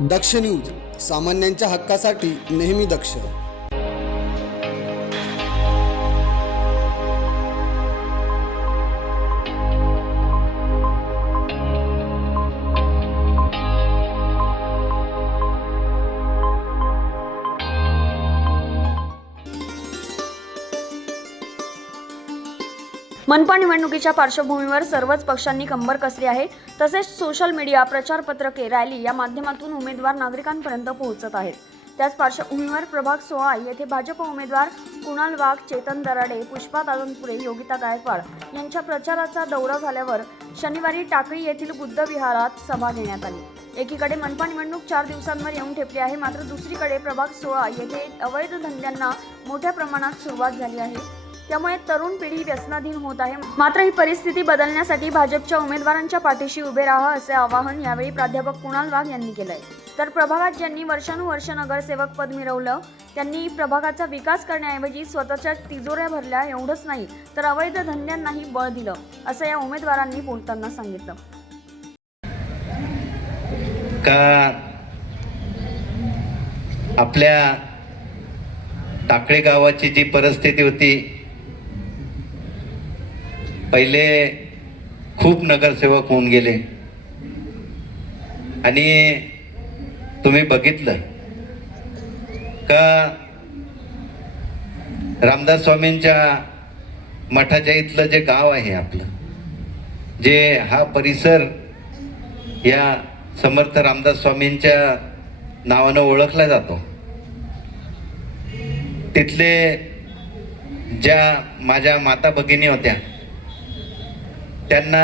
दक्ष news, सामान्यांच्या हक्कासाठी नेहमी दक्ष. मनपा निवडणुकीच्या पार्श्वभूमीवर सर्वच पक्षांनी कंबर कसली आहे. तसेच सोशल मीडिया, प्रचार पत्रके, रॅली या माध्यमातून उमेदवार नागरिकांपर्यंत पोहोचत आहेत. त्याच पार्श्वभूमीवर प्रभाग 16 येथे भाजप उमेदवार कुणाल वाघ, चेतन दराडे, पुष्पा दादनपुरे, योगिता गायकवाड यांच्या प्रचाराचा दौरा झाल्यावर शनिवारी टाकळी येथील बुद्ध विहारात सभा घेण्यात आली. एकीकडे मनपा निवडणूक 4 दिवसांवर येऊन ठेपली आहे, मात्र दुसरीकडे प्रभाग 16 येथे अवैध धंद्यांना मोठ्या प्रमाणात सुरुवात झाली आहे. त्यामुळे तरुण पिढी व्यसनाधीन होत आहे. मात्र ही परिस्थिती बदलण्यासाठी भाजपच्या उमेदवारांच्या पाठीशी उभे राहा असे आवाहन यावेळी प्राध्यापक कुणाल वाघ यांनी केले. तर प्रभागात ज्यांनी वर्षानुवर्ष नगरसेवक पद मिळवलं त्यांनी प्रभागाचा विकास करण्याऐवजी स्वतःच्या तिजोऱ्या भरल्या. एवढंच नाही तर अवैध धंद्यांनाही बळ दिलं असं या उमेदवारांनी बोलताना सांगितलं. का आपल्या टाकळे गावाची जी परिस्थिती होती, पहिले खूप नगरसेवक होऊन गेले आणि तुम्ही बघितलं का रामदास स्वामींच्या मठाच्या इथलं जे गाव आहे आपलं, जे हा परिसर या समर्थ रामदास स्वामींच्या नावानं ओळखला जातो, तिथले ज्या माझ्या माता भगिनी होत्या त्यांना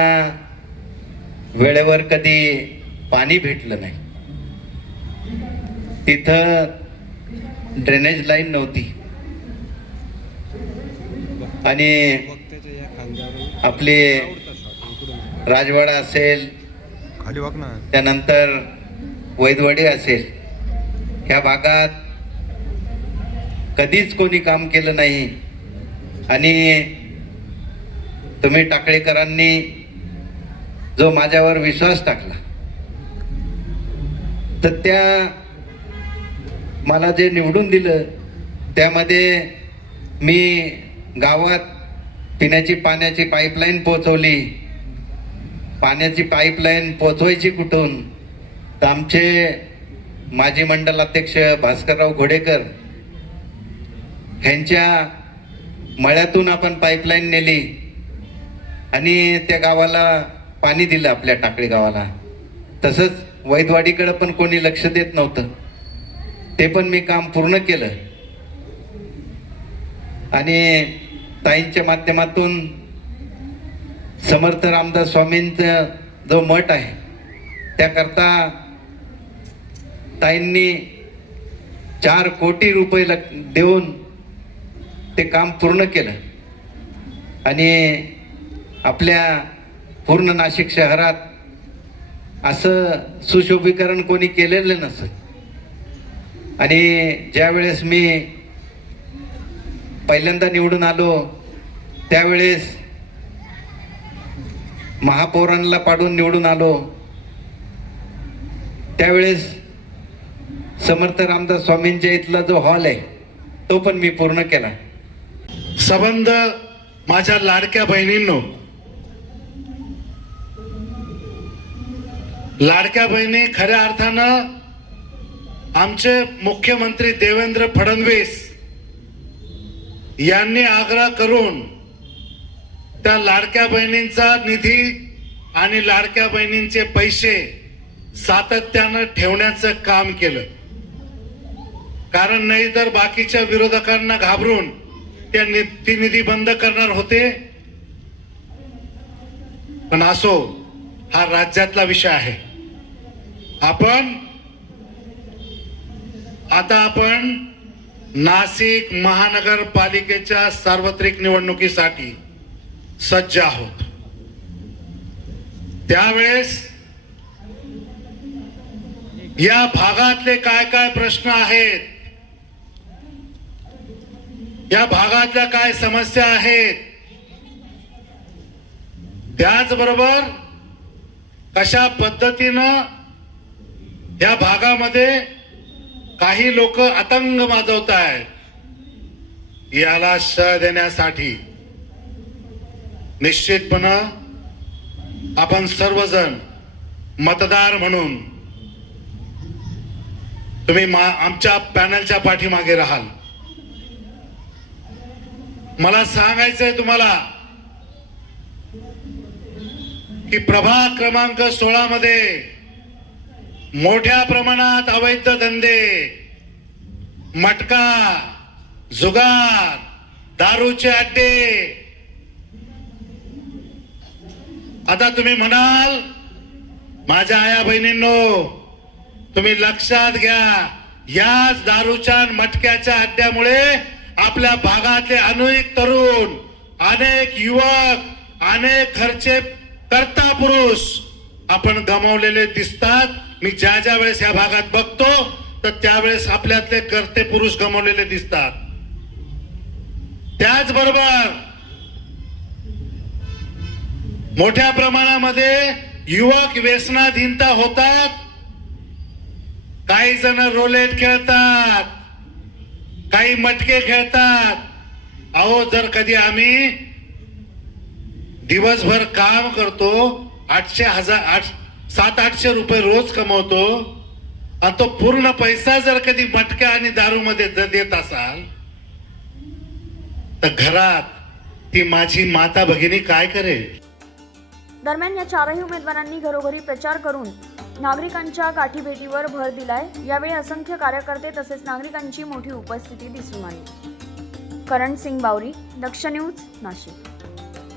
वेळेवर कधी पाणी भेटलं नाही. तिथं ड्रेनेज लाईन नव्हती आणि आपली राजवाडा असेल, त्यानंतर वैदवाडी असेल, ह्या भागात कधीच कोणी काम केलं नाही. आणि तुम्ही टाकळेकरांनी जो माझ्यावर विश्वास टाकला, तर त्या मला जे निवडून दिलं त्यामध्ये मी गावात पिण्याची पाण्याची पाईपलाईन पोहोचवली. पाण्याची पाईपलाईन पोहोचवायची कुठून, तर आमचे माजी मंडल अध्यक्ष भास्करराव घोडेकर ह्यांच्या मळ्यातून आपण पाईपलाईन नेली आणि त्या गावाला पाणी दिलं, आपल्या टाकळी गावाला. तसंच वैदवाडीकडे पण कोणी लक्ष देत नव्हतं, ते पण मी काम पूर्ण केलं. आणि ताईंच्या माध्यमातून समर्थ रामदास स्वामींचा जो मठ आहे त्याकरता ताईंनी 4 कोटी रुपये देऊन ते काम पूर्ण केलं. आणि आपल्या पूर्ण नाशिक शहरात असं सुशोभीकरण कोणी केलेलं नसतं. आणि ज्या वेळेस मी पहिल्यांदा निवडून आलो त्यावेळेस महापौरांना पाडून निवडून आलो, त्यावेळेस समर्थ रामदास स्वामींच्या इथला जो हॉल आहे तो पण मी पूर्ण केला. संबंध माझ्या लाडक्या बहिणींनो, लाडक्या बहिणी खऱ्या अर्थानं आमचे मुख्यमंत्री देवेंद्र फडणवीस यांनी आग्रह करून त्या लाडक्या बहिणींचा निधी आणि लाडक्या बहिणींचे पैसे सातत्यानं ठेवण्याचं काम केलं. कारण नाही तर बाकीच्या विरोधकांना घाबरून ती निधी बंद करणार होते. पण असो, हा राज्यातला विषय आहे. आपण नाशिक महानगरपालिकेच्या सार्वत्रिक निवडणुकीसाठी सज्ज आहोत. त्यावेळेस या भागातले काय काय प्रश्न आहेत, या भागातल्या काय समस्या आहेत, त्याचबरोबर कशा पद्धतीनं या भागामध्ये काही लोक आतंक माजवत आहेत. याला शह देण्यासाठी निश्चितपणे आपण सर्वजण मतदार म्हणून तुम्ही आमच्या पॅनलच्या पाठीमागे राहाल. मला सांगायचंय तुम्हाला की प्रभाग क्रमांक 16 मध्ये मोठ्या प्रमाणात अवैध धंदे, मटका, जुगार, दारूचे अड्डे. आता तुम्ही म्हणाल माझ्या आया बहिणींनो, तुम्ही लक्षात घ्या, याच दारूच्या आणि मटक्याच्या अड्ड्यामुळे आपल्या भागातले अनेक तरुण, अनेक युवक, अनेक घरचे कर्ता पुरुष आपण गमावलेले दिसतात. मी ज्या ज्या वेळेस या भागात बघतो तर त्यावेळेस आपल्यातले कर्ते पुरुष गमावलेले दिसतात. त्याचबरोबर मोठ्या प्रमाणामध्ये युवक व्यसनाधीनता होतात. काही जण रोलेट खेळतात, काही मटके खेळतात. अहो, जर कधी आम्ही दिवसभर काम करतो, 700-800 रुपये रोज कमवतो, आणि तो पूर्ण पैसा जर कधी मटक्या आणि दारू मध्ये देत असाल तर घरात ती माझी माता भगिनी काय करेल? दरम्यान या चारही उमेदवारांनी घरोघरी प्रचार करून नागरिकांच्या गाठीभेटीवर भर दिलाय. यावेळी असंख्य कार्यकर्ते तसेच नागरिकांची मोठी उपस्थिती दिसून आली. करण सिंग बावरी, दक्ष न्यूज, नाशिक.